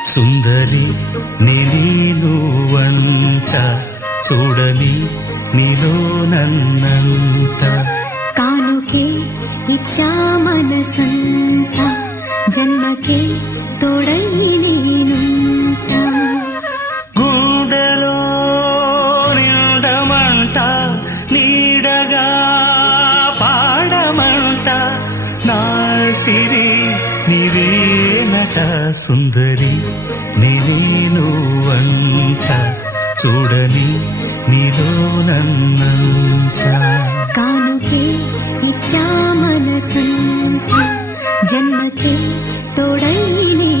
సుందరి నేను వంట చూడని నీలో నన్నంట కానుకే ఇచ్చా మనసంత జన్మకే తోడై నేనుంట గుండెలో నిండమంట నీడగా పాడమంట నా సిరి నీవేనట సుందరి నేను వంట చూడని నీలో నన్నంత కానుకే ఇచ్చా మనసంత జన్మకే తోడై